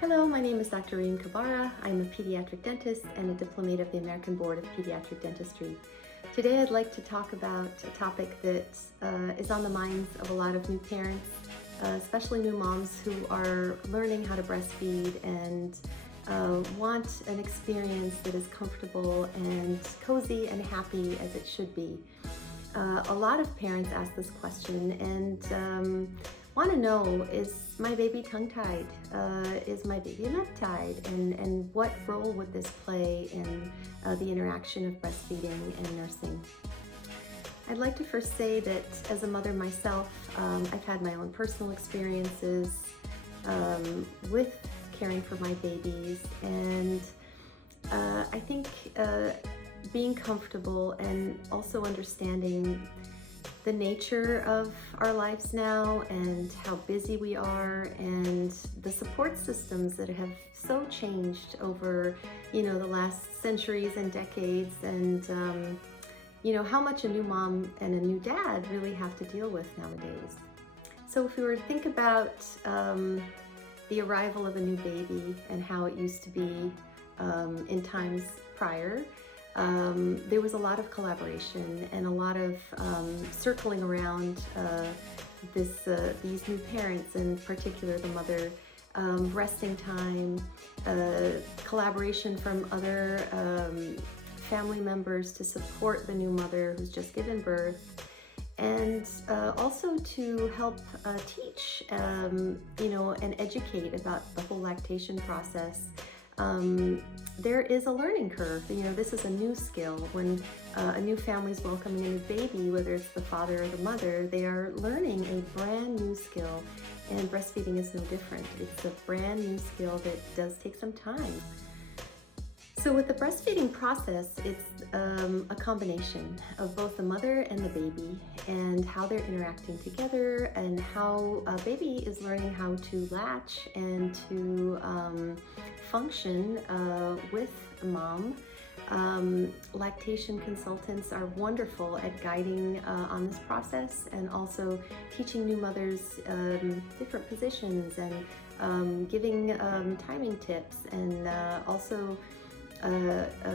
Hello, my name is Dr. Reem Kabbarah. I'm a pediatric dentist and a diplomate of the American Board of Pediatric Dentistry. Today I'd like to talk about a topic that is on the minds of a lot of new parents, especially new moms who are learning how to breastfeed and want an experience that is comfortable and cozy and happy as it should be. A lot of parents ask this question and want to know, is my baby tongue-tied? Is my baby lip-tied? And what role would this play in the interaction of breastfeeding and nursing? I'd like to first say that as a mother myself, I've had my own personal experiences with caring for my babies, and I think being comfortable and also understanding the nature of our lives now and how busy we are and the support systems that have so changed over, the last centuries and decades, and how much a new mom and a new dad really have to deal with nowadays. So if we were to think about the arrival of a new baby and how it used to be in times prior, there was a lot of collaboration and a lot of circling around these new parents, in particular the mother, resting time, collaboration from other family members to support the new mother who's just given birth, and also to help teach, and educate about the whole lactation process. There is a learning curve. This is a new skill. When a new family is welcoming a new baby, whether it's the father or the mother, they are learning a brand new skill, and breastfeeding is no different. It's a brand new skill that does take some time. So with the breastfeeding process, it's a combination of both the mother and the baby and how they're interacting together, and how a baby is learning how to latch and to function with mom. Lactation consultants are wonderful at guiding on this process, and also teaching new mothers different positions, and giving timing tips, and also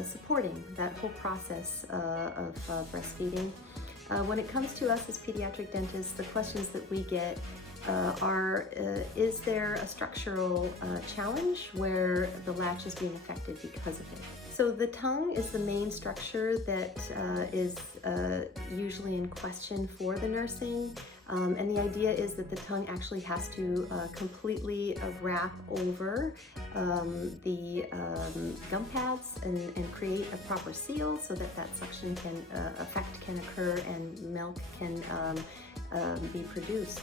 supporting that whole process of breastfeeding. When it comes to us as pediatric dentists, the questions that we get are, is there a structural challenge where the latch is being affected because of it? So the tongue is the main structure that is usually in question for the nursing. And the idea is that the tongue actually has to completely wrap over the gum pads and create a proper seal so that suction effect can occur and milk can be produced.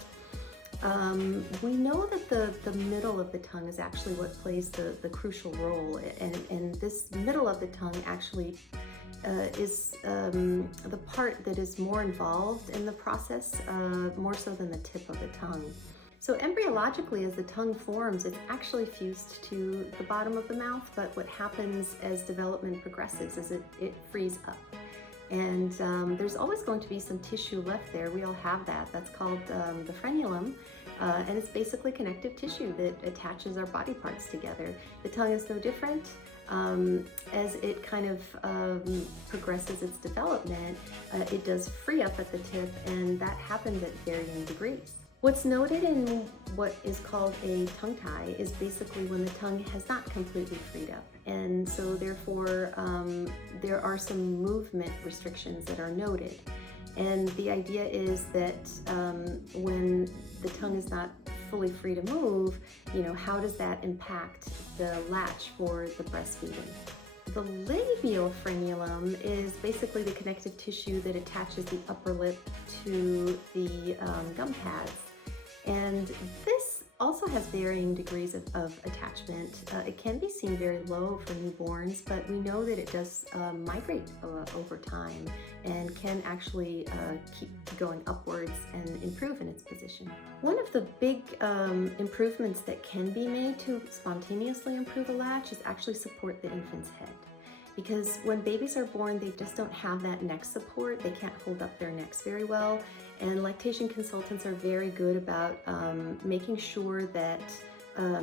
We know that the middle of the tongue is actually what plays the crucial role, and this middle of the tongue actually is the part that is more involved in the process, more so than the tip of the tongue. So embryologically, as the tongue forms, it's actually fused to the bottom of the mouth, but what happens as development progresses is it frees up. And there's always going to be some tissue left there. We all have that. That's called the frenulum, and it's basically connective tissue that attaches our body parts together. The tongue is no different. As it kind of progresses its development, it does free up at the tip, and that happens at varying degrees. What's noted in what is called a tongue tie is basically when the tongue has not completely freed up. And so therefore, there are some movement restrictions that are noted. And the idea is that when the tongue is not fully free to move, how does that impact the latch for the breastfeeding? The labial frenulum is basically the connective tissue that attaches the upper lip to the gum pads. And this also has varying degrees of attachment. It can be seen very low for newborns, but we know that it does migrate over time and can actually keep going upwards and improve in its position. One of the big improvements that can be made to spontaneously improve a latch is actually support the infant's head. Because when babies are born, they just don't have that neck support. They can't hold up their necks very well. And lactation consultants are very good about making sure that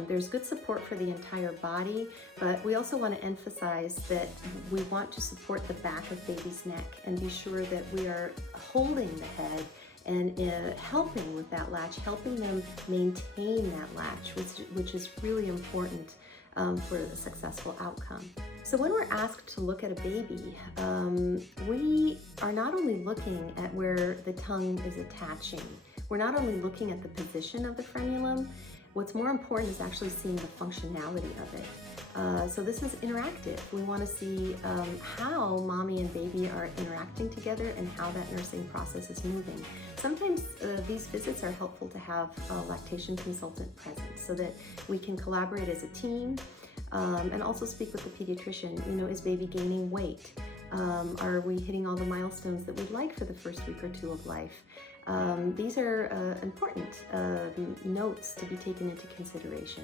There's good support for the entire body, but we also want to emphasize that we want to support the back of baby's neck and be sure that we are holding the head and helping with that latch, helping them maintain that latch, which is really important for a successful outcome. So when we're asked to look at a baby, we are not only looking at where the tongue is attaching, we're not only looking at the position of the frenulum, what's more important is actually seeing the functionality of it. So this is interactive. We want to see how mommy and baby are interacting together and how that nursing process is moving. Sometimes these visits are helpful to have a lactation consultant present so that we can collaborate as a team and also speak with the pediatrician. You know, is baby gaining weight? Are we hitting all the milestones that we'd like for the first week or two of life? These are important notes to be taken into consideration.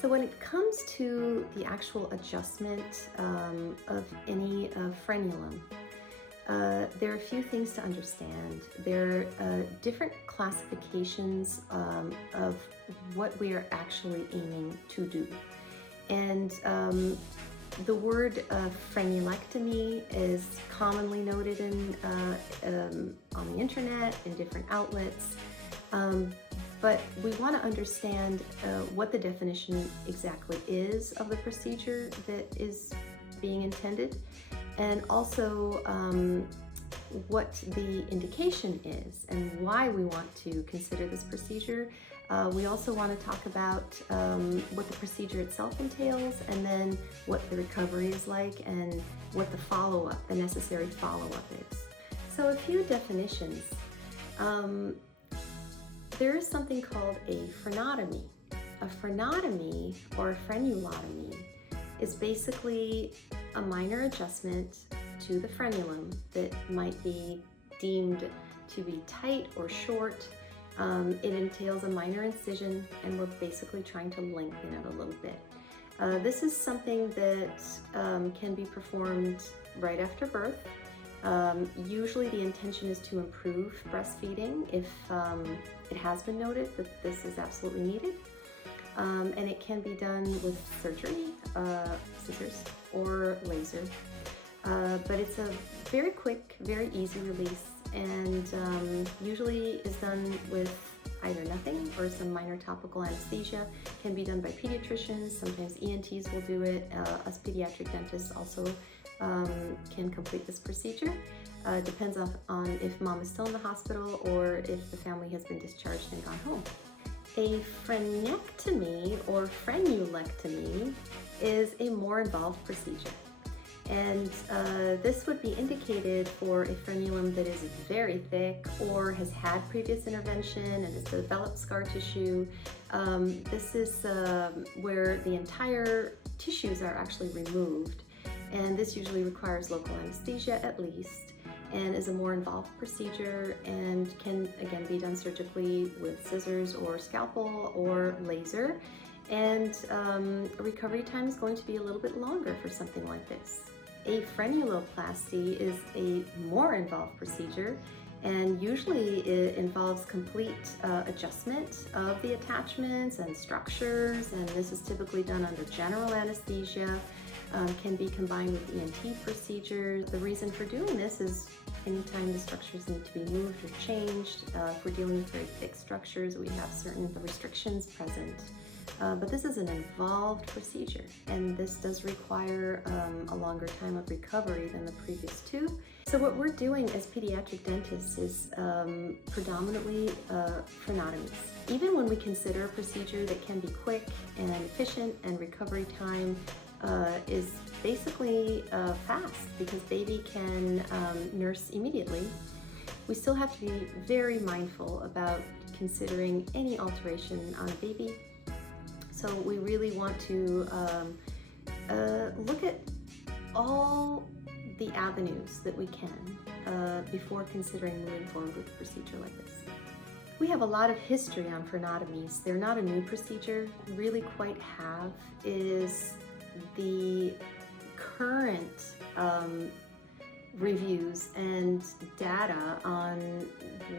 So when it comes to the actual adjustment of any frenulum, there are a few things to understand. There are different classifications of what we are actually aiming to do. And the word frenulectomy is commonly noted on the internet, in different outlets. But we want to understand what the definition exactly is of the procedure that is being intended, and also what the indication is and why we want to consider this procedure. We also want to talk about what the procedure itself entails, and then what the recovery is like, and what the follow-up, the necessary follow-up is. So a few definitions. There is something called a frenotomy. A frenotomy or a frenulecomty is basically a minor adjustment to the frenulum that might be deemed to be tight or short. It entails a minor incision, and we're basically trying to lengthen it a little bit. This is something that can be performed right after birth. Usually the intention is to improve breastfeeding if it has been noted that this is absolutely needed. And it can be done with surgery, scissors, or laser. But it's a very quick, very easy release, and usually is done with either nothing or some minor topical anesthesia. Can be done by pediatricians, sometimes ENTs will do it. Us pediatric dentists also can complete this procedure. Depends on if mom is still in the hospital or if the family has been discharged and gone home. A frenectomy or frenulectomy is a more involved procedure. And this would be indicated for a frenulum that is very thick or has had previous intervention and has developed scar tissue. This is where the entire tissues are actually removed. And this usually requires local anesthesia at least, and is a more involved procedure, and can again be done surgically with scissors or scalpel or laser. And recovery time is going to be a little bit longer for something like this. A frenuloplasty is a more involved procedure, and usually it involves complete adjustment of the attachments and structures, and this is typically done under general anesthesia. Can be combined with ENT procedures. The reason for doing this is anytime the structures need to be moved or changed. If we're dealing with very thick structures, we have certain restrictions present. But this is an involved procedure, and this does require a longer time of recovery than the previous two. So what we're doing as pediatric dentists is predominantly frenotomies. Even when we consider a procedure that can be quick and efficient, and recovery time is basically fast because baby can nurse immediately, we still have to be very mindful about considering any alteration on a baby. So we really want to look at all the avenues that we can before considering moving forward with a procedure like this. We have a lot of history on frenotomies. They're not a new procedure. Really quite have is the current reviews and data on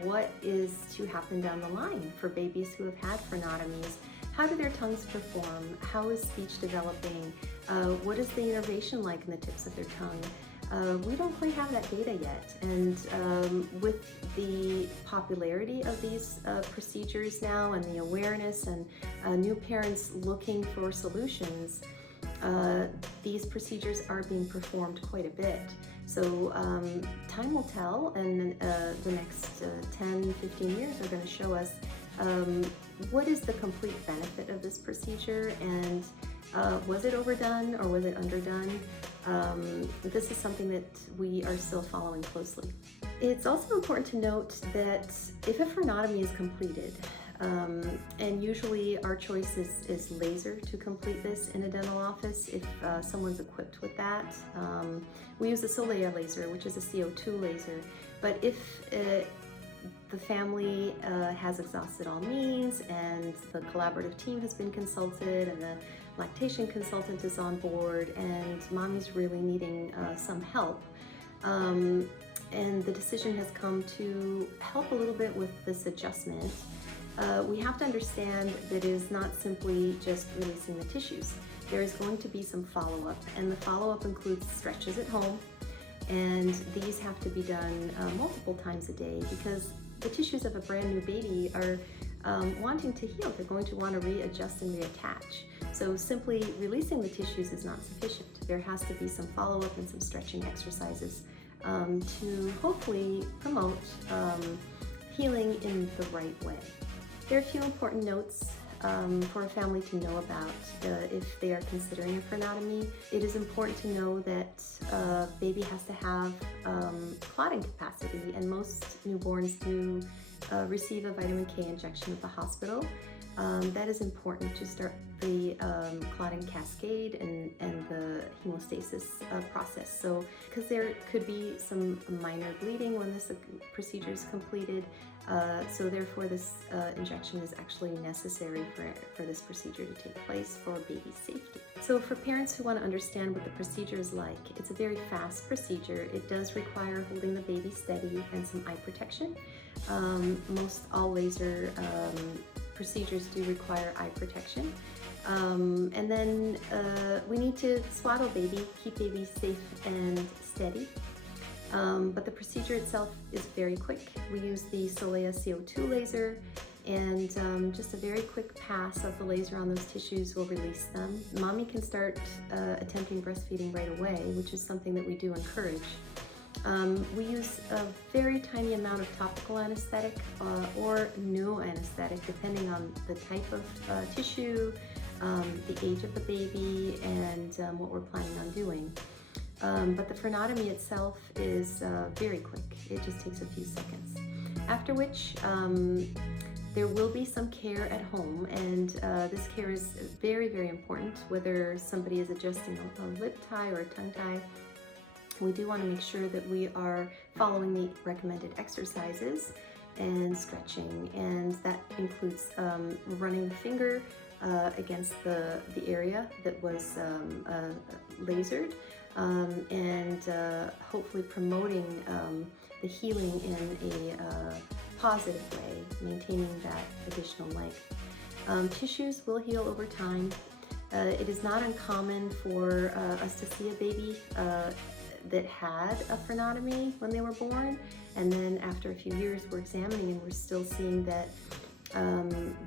what is to happen down the line for babies who have had frenotomies, how do their tongues perform? How is speech developing? What is the innervation like in the tips of their tongue? We don't quite have that data yet, and with the popularity of these procedures now and the awareness and new parents looking for solutions, these procedures are being performed quite a bit. So time will tell, and the next 10, 15 years are going to show us what is the complete benefit of this procedure, and was it overdone or was it underdone? This is something that we are still following closely. It's also important to note that if a frenotomy is completed, and usually our choice is laser to complete this in a dental office if someone's equipped with that. We use the Solea laser, which is a CO2 laser, but if the family has exhausted all means and the collaborative team has been consulted and the lactation consultant is on board and mommy's really needing some help, and the decision has come to help a little bit with this adjustment, we have to understand that it is not simply just releasing the tissues. There is going to be some follow-up, and the follow-up includes stretches at home, and these have to be done multiple times a day because the tissues of a brand new baby are wanting to heal. They're going to want to readjust and reattach. So simply releasing the tissues is not sufficient. There has to be some follow-up and some stretching exercises to hopefully promote healing in the right way. There are a few important notes for a family to know about if they are considering a frenotomy. It is important to know that baby has to have clotting capacity, and most newborns do receive a vitamin K injection at the hospital. That is important to start the clotting cascade and the hemostasis process. So, because there could be some minor bleeding when this procedure is completed, so therefore this injection is actually necessary for this procedure to take place for baby safety. So for parents who want to understand what the procedure is like, it's a very fast procedure. It does require holding the baby steady and some eye protection. Most all laser procedures do require eye protection. And then we need to swaddle baby, keep baby safe and steady. But the procedure itself is very quick. We use the Solea CO2 laser, and just a very quick pass of the laser on those tissues will release them. Mommy can start attempting breastfeeding right away, which is something that we do encourage. We use a very tiny amount of topical anesthetic or no anesthetic, depending on the type of tissue, the age of the baby, and what we're planning on doing. But the frenotomy itself is very quick. It just takes a few seconds. After which, there will be some care at home, and this care is very, very important, whether somebody is adjusting a lip tie or a tongue tie. We do want to make sure that we are following the recommended exercises and stretching, and that includes running the finger against the area that was lasered, and hopefully promoting the healing in a positive way, maintaining that additional length. Tissues will heal over time. It is not uncommon for us to see a baby that had a frenotomy when they were born, and then after a few years we're examining and we're still seeing that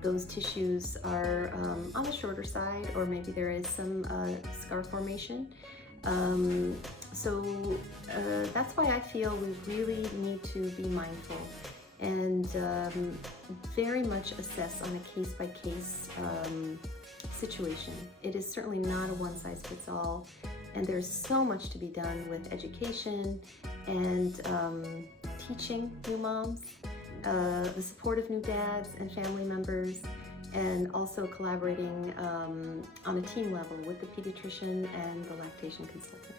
those tissues are on the shorter side, or maybe there is some scar formation. So that's why I feel we really need to be mindful and very much assess on a case-by-case situation. It is certainly not a one-size-fits-all, and there's so much to be done with education and teaching new moms, the support of new dads and family members, and also collaborating on a team level with the pediatrician and the lactation consultant.